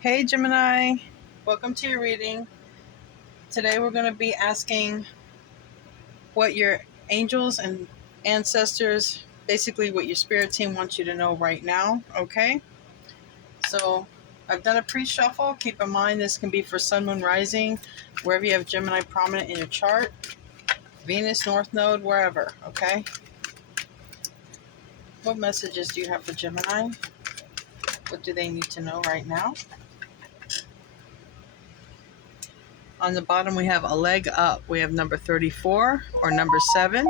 Hey Gemini, welcome to your reading. Today we're going to be asking what your angels and ancestors, basically what your spirit team wants you to know right now, okay? So I've done a pre-shuffle. Keep in mind this can be for Sun, Moon, Rising, wherever you have Gemini prominent in your chart, Venus, North Node, wherever, okay? What messages do you have for Gemini? What do they need to know right now? On the bottom we have a leg up. We have number 34 or number 7.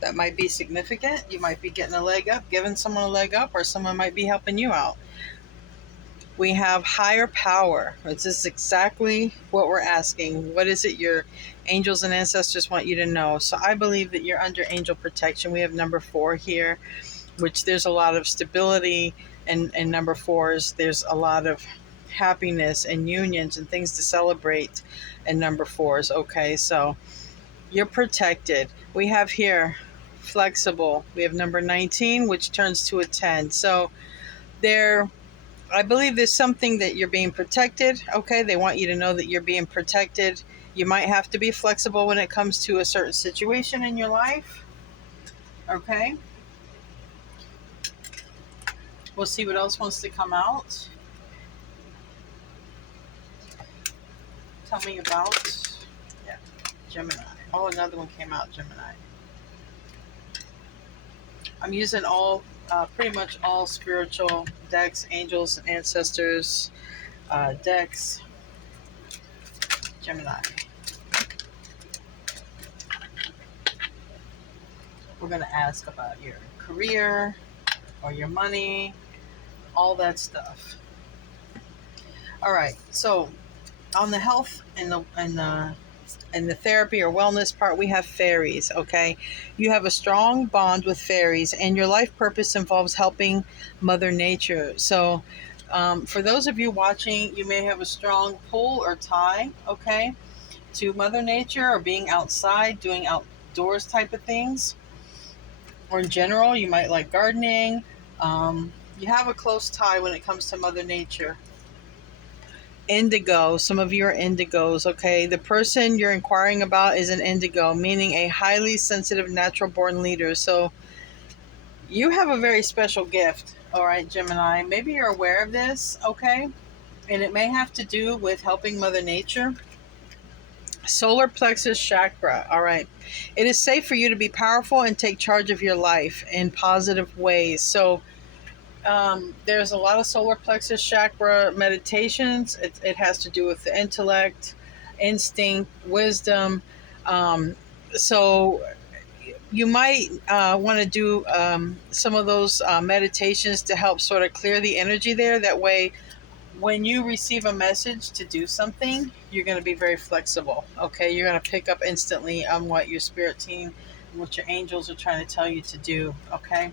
That might be significant. You might be getting a leg up, giving someone a leg up, or someone might be helping you out. We have higher power. This is exactly what we're asking. What is it your angels and ancestors want you to know? So I believe that you're under angel protection. We have number 4 here, which there's a lot of stability, and number 4s, there's a lot of happiness and unions and things to celebrate in number 4s. Okay, so you're protected. We have here flexible. We have number 19, which turns to a 10. So I believe there's something that you're being protected. Okay, they want you to know that you're being protected. You might have to be flexible when it comes to a certain situation in your life. Okay, we'll see what else wants to come out. Tell me about, yeah, Gemini. Oh, another one came out, Gemini. I'm using pretty much all spiritual decks, angels, ancestors, decks, Gemini. We're going to ask about your career or your money, all that stuff. All right. So on the health and the therapy or wellness part, we have fairies. Okay, you have a strong bond with fairies, and your life purpose involves helping Mother Nature. So for those of you watching, you may have a strong pull or tie, okay, to Mother Nature, or being outside, doing outdoors type of things, or in general, you might like gardening. You have a close tie when it comes to Mother Nature. Indigo. Some of you are indigos, okay? The person you're inquiring about is an indigo, meaning a highly sensitive natural born leader. So you have a very special gift, all right, Gemini. Maybe you're aware of this, okay? And it may have to do with helping Mother Nature. Solar plexus chakra, all right. It is safe for you to be powerful and take charge of your life in positive ways. So there's a lot of solar plexus chakra meditations. It has to do with the intellect, instinct, wisdom. So you might want to do some of those meditations to help sort of clear the energy there. That way, when you receive a message to do something, you're going to be very flexible. Okay, you're going to pick up instantly on what your spirit team, what your angels are trying to tell you to do. Okay.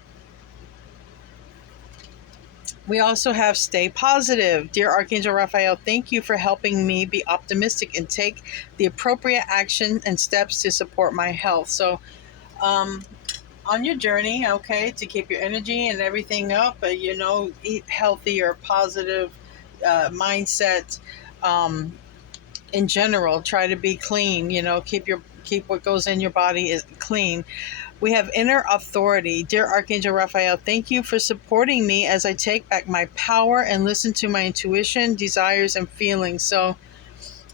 We also have stay positive. Dear Archangel Raphael, thank you for helping me be optimistic and take the appropriate action and steps to support my health. So, on your journey, okay, to keep your energy and everything up, eat healthy or positive mindset. In general, try to be clean. Keep what goes in your body is clean. We have inner authority. Dear Archangel Raphael, thank you for supporting me as I take back my power and listen to my intuition, desires, and feelings. So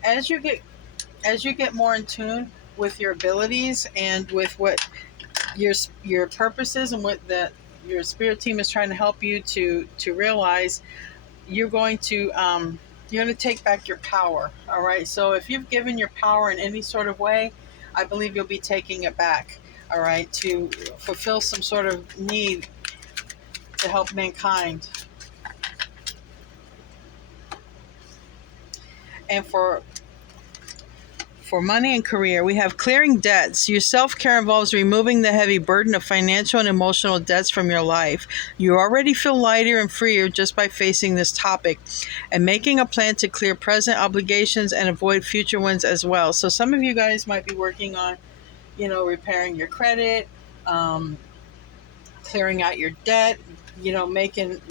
as you get more in tune with your abilities and with what your purposes and what your spirit team is trying to help you to realize, you're going to take back your power. All right. So if you've given your power in any sort of way, I believe you'll be taking it back. All right, to fulfill some sort of need to help mankind. And for money and career, we have clearing debts. Your self-care involves removing the heavy burden of financial and emotional debts from your life. You already feel lighter and freer just by facing this topic and making a plan to clear present obligations and avoid future ones as well. So some of you guys might be working on, repairing your credit, clearing out your debt, making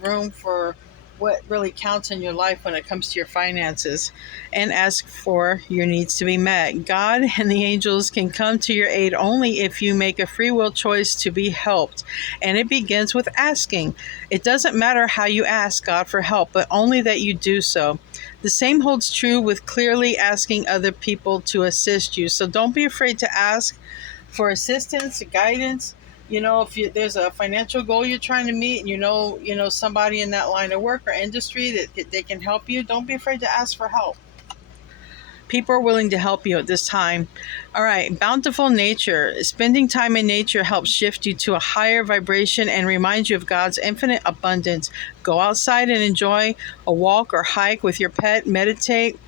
room for what really counts in your life when it comes to your finances, and ask for your needs to be met. God and the angels can come to your aid only if you make a free will choice to be helped. And it begins with asking. It doesn't matter how you ask God for help, but only that you do so. The same holds true with clearly asking other people to assist you. So don't be afraid to ask for assistance, guidance. If there's a financial goal you're trying to meet, and somebody in that line of work or industry that they can help you, don't be afraid to ask for help. People are willing to help you at this time. All right, bountiful nature. Spending time in nature helps shift you to a higher vibration and reminds you of God's infinite abundance. Go outside and enjoy a walk or hike with your pet, meditate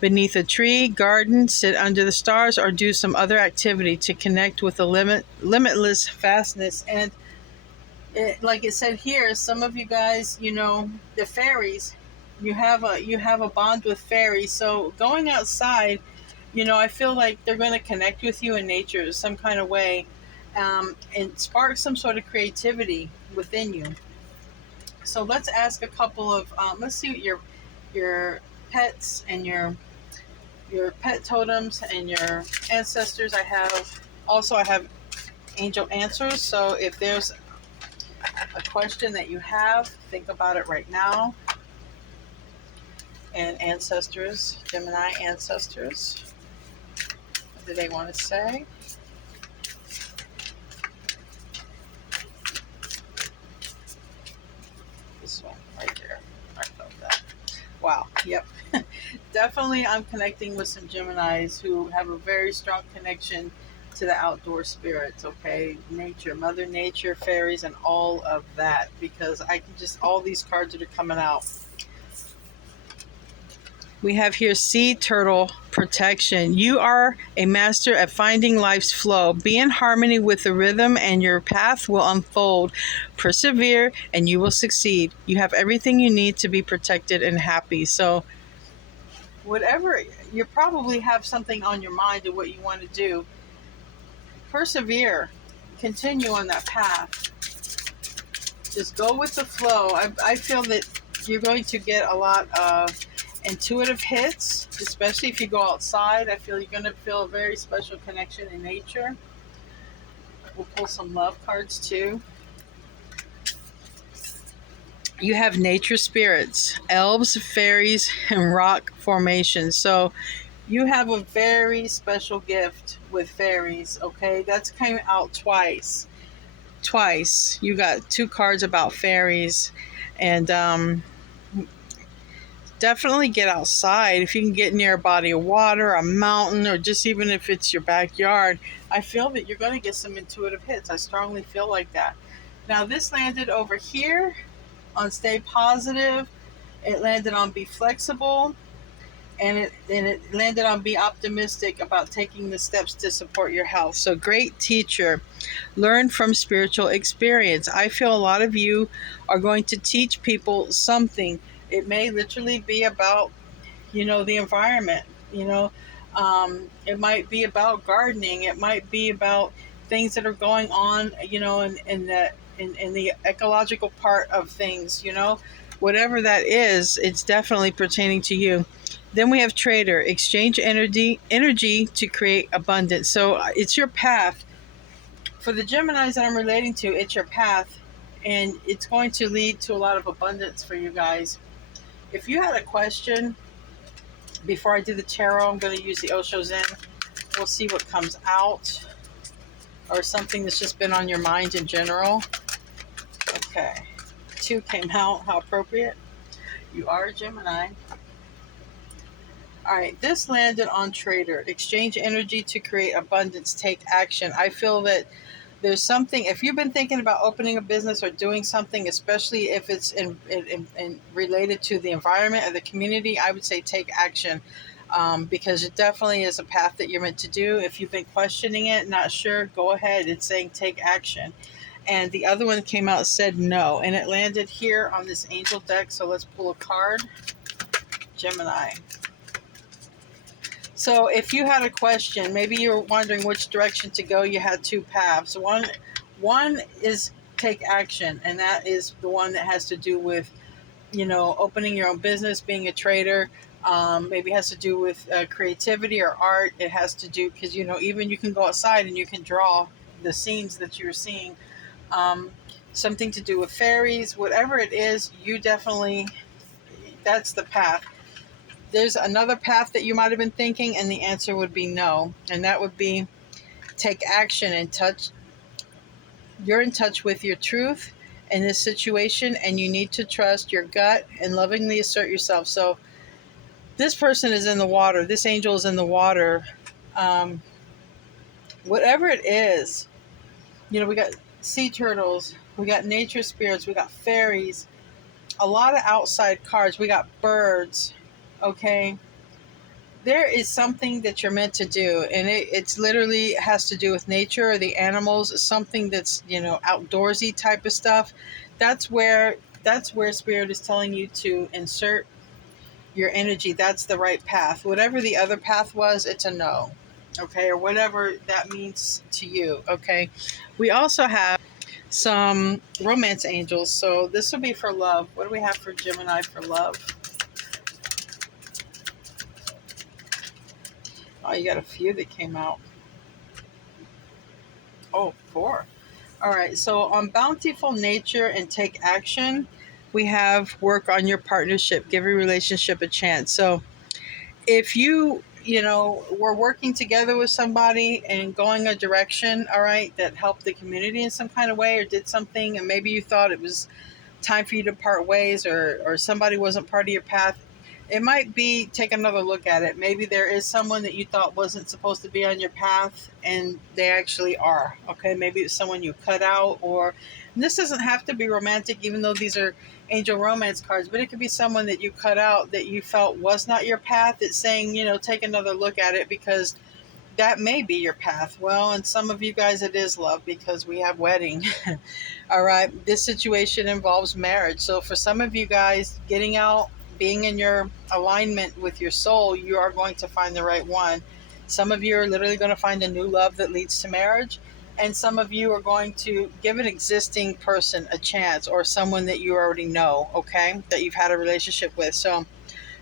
beneath a tree, garden, sit under the stars, or do some other activity to connect with the limitless vastness. And like it said here, some of you guys, the fairies, you have a bond with fairies. So going outside, I feel like they're going to connect with you in nature some kind of way, and spark some sort of creativity within you. So let's ask a couple of let's see what your pets and your pet totems and your ancestors. I have angel answers. So if there's a question that you have, think about it right now. And ancestors, Gemini ancestors, what do they want to say? This one right there. I felt that. Wow. Yep. Definitely I'm connecting with some Geminis who have a very strong connection to the outdoor spirits, okay? Nature, Mother Nature, fairies, and all of that, because I can just, all these cards that are coming out. We have here sea turtle protection. You are a master at finding life's flow. Be in harmony with the rhythm and your path will unfold. Persevere and you will succeed. You have everything you need to be protected and happy. So whatever, you probably have something on your mind of what you want to do. Persevere. Continue on that path. Just go with the flow. I feel that you're going to get a lot of intuitive hits, especially if you go outside. I feel you're going to feel a very special connection in nature. We'll pull some love cards too. You have nature spirits, elves, fairies, and rock formations. So you have a very special gift with fairies, okay? That's came out twice. You got 2 cards about fairies, and definitely get outside. If you can get near a body of water, a mountain, or just even if it's your backyard, I feel that you're going to get some intuitive hits. I strongly feel like that. Now this landed over here on stay positive. It landed on be flexible, and it landed on be optimistic about taking the steps to support your health. So great teacher. Learn from spiritual experience. I feel a lot of you are going to teach people something. It may literally be about, the environment. It might be about gardening. It might be about things that are going on, in the ecological part of things. Whatever that is, it's definitely pertaining to you. Then we have trader. Exchange energy to create abundance. So it's your path. For the Geminis that I'm relating to, it's your path, and it's going to lead to a lot of abundance for you guys. If you had a question, before I do the tarot, I'm going to use the Osho Zen. We'll see what comes out, or something that's just been on your mind in general. Okay. 2 came out. How appropriate. You are a Gemini. All right. This landed on trader. Exchange energy to create abundance. Take action. I feel that there's something, if you've been thinking about opening a business or doing something, especially if it's in related to the environment or the community, I would say take action, because it definitely is a path that you're meant to do. If you've been questioning it, not sure, go ahead. It's saying take action. And the other one came out, said no, and it landed here on this angel deck. So let's pull a card. Gemini. So if you had a question, maybe you were wondering which direction to go, you had 2 paths. One is take action, and that is the one that has to do with opening your own business, being a trader. Maybe it has to do with creativity or art. It has to do because even you can go outside and you can draw the scenes that you're seeing. Um, Something to do with fairies, whatever it is, you definitely, that's the path. There's another path that you might have been thinking, and the answer would be no, and that would be take action and touch. You're in touch with your truth in this situation, and you need to trust your gut and lovingly assert yourself. So this person is in the water. This angel is in the water. Um, Whatever it is, we got sea turtles, we got nature spirits, we got fairies, a lot of outside cards. We got birds. Okay, there is something that you're meant to do, and it's literally has to do with nature or the animals, something that's outdoorsy type of stuff. That's where spirit is telling you to insert your energy. That's the right path. Whatever the other path was, it's a no. Okay, or whatever that means to you. Okay, we also have some romance angels, so this will be for love. What do we have for Gemini for love? Oh, you got a few that came out. Oh, four. All right. So on bountiful nature and take action, we have work on your partnership, give your relationship a chance. So if were working together with somebody and going a direction, all right, that helped the community in some kind of way or did something, and maybe you thought it was time for you to part ways, or somebody wasn't part of your path, it might be take another look at it. Maybe there is someone that you thought wasn't supposed to be on your path and they actually are. Okay, maybe it's someone you cut out, or this doesn't have to be romantic, even though these are angel romance cards, but it could be someone that you cut out that you felt was not your path. It's saying, take another look at it because that may be your path. Well, and some of you guys, it is love because we have wedding. All right. This situation involves marriage. So for some of you guys, getting out, being in your alignment with your soul, you are going to find the right one. Some of you are literally going to find a new love that leads to marriage. And some of you are going to give an existing person a chance, or someone that you already know, okay, that you've had a relationship with. So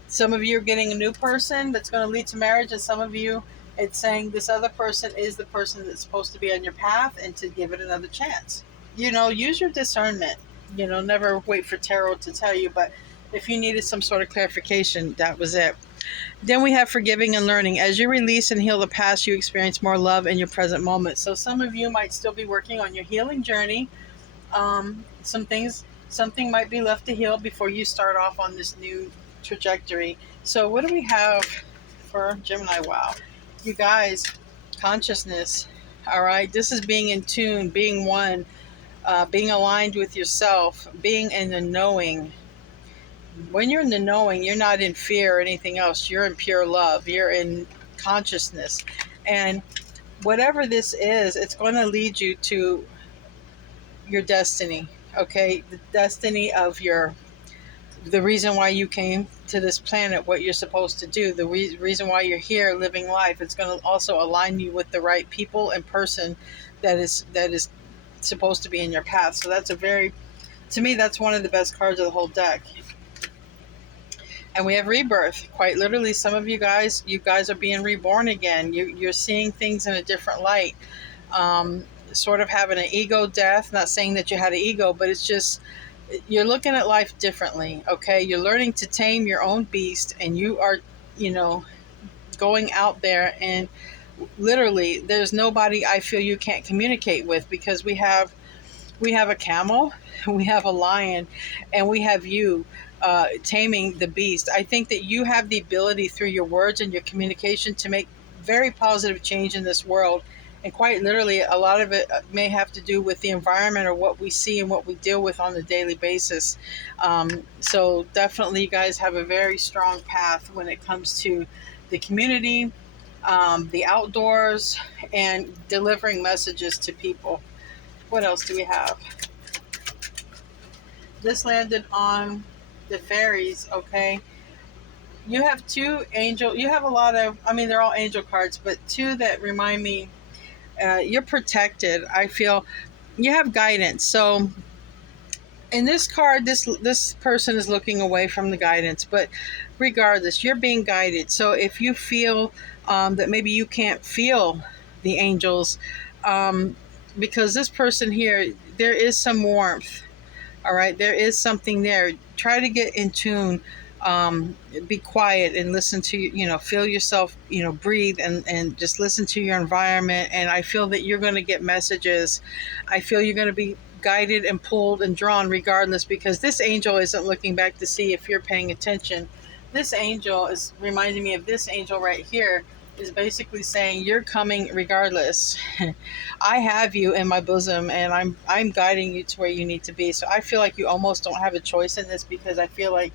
some of you are getting a new person that's going to lead to marriage, and some of you, it's saying this other person is the person that's supposed to be on your path and to give it another chance. Use your discernment. Never wait for tarot to tell you, but if you needed some sort of clarification, that was it. Then we have forgiving and learning. As you release and heal the past, you experience more love in your present moment. So some of you might still be working on your healing journey. Something might be left to heal before you start off on this new trajectory. So what do we have for Gemini? Wow. You guys, consciousness. All right. This is being in tune, being one, being aligned with yourself, being in the knowing. When you're in the knowing, you're not in fear or anything else. You're in pure love. You're in consciousness. And whatever this is, it's going to lead you to your destiny. Okay? The destiny of the reason why you came to this planet, what you're supposed to do, the reason why you're here living life. It's going to also align you with the right people and person that is supposed to be in your path. So to me, that's one of the best cards of the whole deck. And we have rebirth. Quite literally, some of you guys are being reborn again. You're seeing things in a different light. Sort of having an ego death. Not saying that you had an ego, but it's just you're looking at life differently. Okay, you're learning to tame your own beast, and you are, going out there, and literally, there's nobody I feel you can't communicate with, because we have a camel, we have a lion, and we have you taming the beast. I think that you have the ability through your words and your communication to make very positive change in this world. And quite literally, a lot of it may have to do with the environment or what we see and what we deal with on a daily basis. So definitely you guys have a very strong path when it comes to the community, the outdoors, and delivering messages to people. What else do we have? This landed on the fairies. Okay, you have you have a lot of, they're all angel cards, but two that remind me, you're protected. I feel you have guidance. So in this card, this person is looking away from the guidance, but regardless, you're being guided. So if you feel that maybe you can't feel the angels, um, because this person here, there is some warmth. All right, there is something there. Try to get in tune. Be quiet and listen to, feel yourself, breathe, and just listen to your environment. And I feel that you're going to get messages. I feel you're going to be guided and pulled and drawn regardless, because this angel isn't looking back to see if you're paying attention. This angel is reminding me of this angel right here, is basically saying you're coming regardless. I have you in my bosom, and I'm guiding you to where you need to be. So I feel like you almost don't have a choice in this, because I feel like,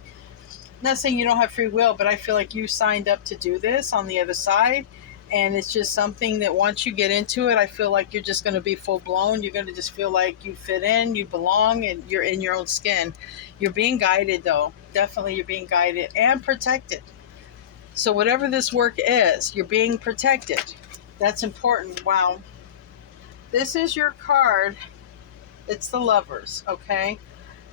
not saying you don't have free will, but I feel like you signed up to do this on the other side. And it's just something that once you get into it, I feel like you're just going to be full blown. You're going to just feel like you fit in, you belong, and you're in your own skin. You're being guided, though. Definitely, you're being guided and protected. So, whatever this work is, you're being protected. That's important. Wow. This is your card. It's the Lovers, okay?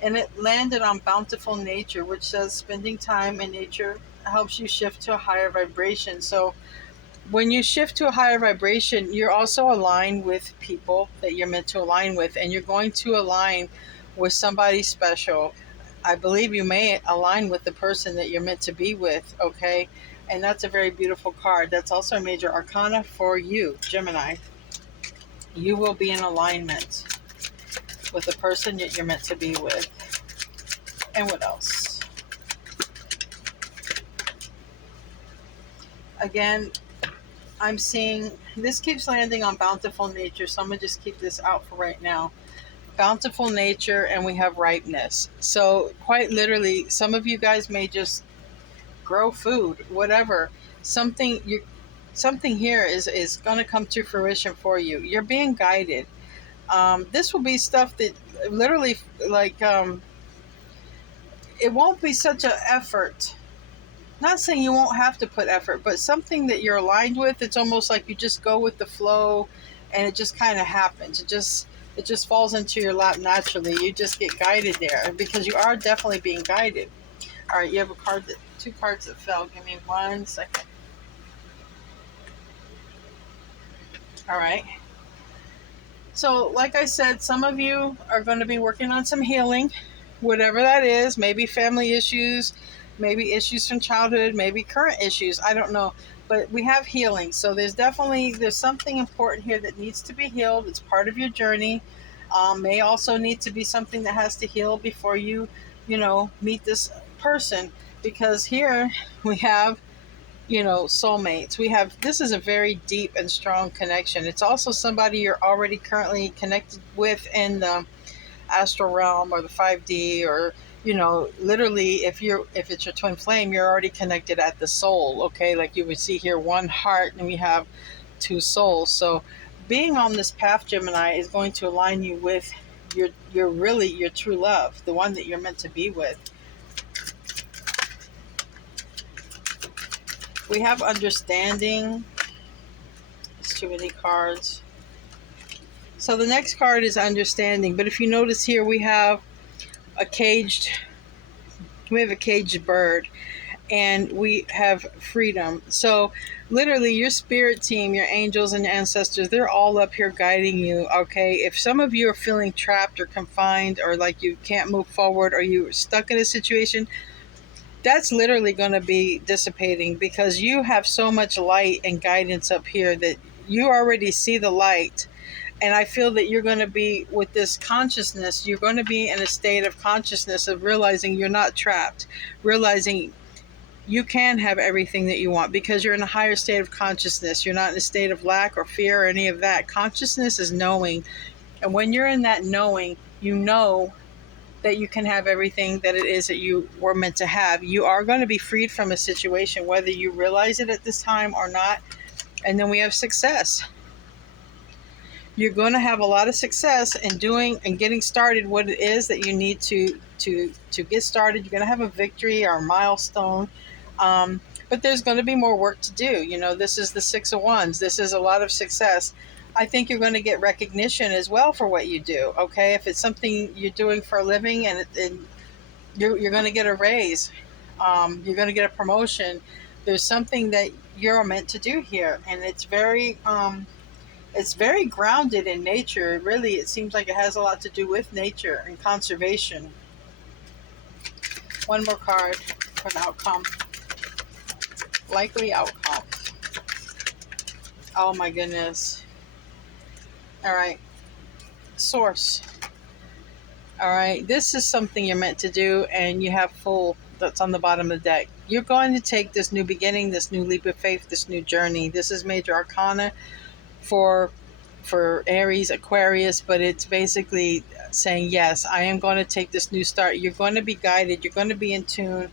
And it landed on Bountiful Nature, which says spending time in nature helps you shift to a higher vibration. So when you shift to a higher vibration, you're also aligned with people that you're meant to align with, and you're going to align with somebody special. I believe you may align with the person that you're meant to be with, okay? And that's a very beautiful card. That's also a major arcana for you, Gemini. You will be in alignment with the person that you're meant to be with. And what else? Again, I'm seeing this keeps landing on Bountiful Nature, so I'm going to just keep this out for right now. Bountiful Nature, and we have ripeness. So quite literally, some of you guys may just grow food, whatever. Something here is going to come to fruition for you. You're being guided. This will be stuff that literally, like, it won't be such an effort. Not saying you won't have to put effort, but something that you're aligned with. It's almost like you just go with the flow, and it just kind of happens. It just falls into your lap naturally. You just get guided there, because you are definitely being guided. All right, you have two cards that fell. Give me 1 second. All right. So, like I said, some of you are going to be working on some healing, whatever that is. Maybe family issues, maybe issues from childhood, maybe current issues. I don't know. But we have healing. So there's something important here that needs to be healed. It's part of your journey. May also need to be something that has to heal before meet this person. Because here we have soulmates. This is a very deep and strong connection. It's also somebody you're already currently connected with in the astral realm or the 5D, or literally, if it's your twin flame, you're already connected at the soul. Okay, like you would see here, one heart, and we have two souls. So being on this path, Gemini, is going to align you with your true love, the one that you're meant to be with. We have understanding. There's too many cards. So the next card is understanding. But if you notice here, we have a caged bird, and we have freedom. So literally, your spirit team, your angels and ancestors, they're all up here guiding you. Okay, if some of you are feeling trapped or confined, or like you can't move forward, or you're stuck in a situation, that's literally going to be dissipating, because you have so much light and guidance up here that you already see the light. And I feel that you're going to be with this consciousness. You're going to be in a state of consciousness of realizing you're not trapped, realizing you can have everything that you want, because you're in a higher state of consciousness. You're not in a state of lack or fear or any of that. Consciousness is knowing. And when you're in that knowing, you know that you can have everything that it is that you were meant to have. You are going to be freed from a situation, whether you realize it at this time or not. And then we have success. You're going to have a lot of success in doing and getting started what it is that you need to get started. You're going to have a victory or a milestone. But there's going to be more work to do. This is the 6 of Wands. This is a lot of success. I think you're going to get recognition as well for what you do. Okay, if it's something you're doing for a living, and you're going to get a raise, you're going to get a promotion. There's something that you're meant to do here, and it's very grounded in nature. Really, it seems like it has a lot to do with nature and conservation. One more card for an outcome. Likely outcome. Oh my goodness. All right. Source. All right. This is something you're meant to do, and you have full that's on the bottom of the deck. You're going to take this new beginning, this new leap of faith, this new journey. This is major arcana for Aries, Aquarius, but it's basically saying, yes, I am going to take this new start. You're going to be guided. You're going to be in tune.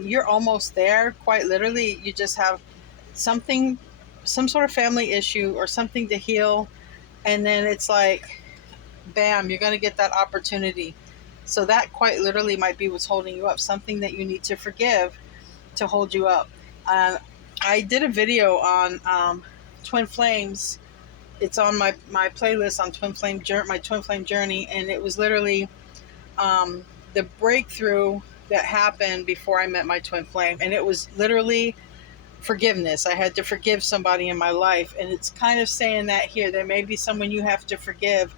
You're almost there, quite literally. You just have something, some sort of family issue or something to heal. And then it's like, bam, you're going to get that opportunity. So that quite literally might be what's holding you up, something that you need to forgive to hold you up. I did a video on twin flames. It's on my playlist on my twin flame journey, and it was literally the breakthrough that happened before I met my twin flame, and it was literally forgiveness. I had to forgive somebody in my life, and it's kind of saying that here. There may be someone you have to forgive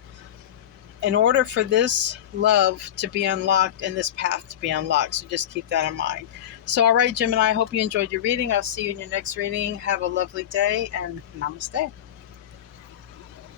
in order for this love to be unlocked and this path to be unlocked. So just keep that in mind. So, all right, Gemini, I hope you enjoyed your reading. I'll see you in your next reading. Have a lovely day, and namaste.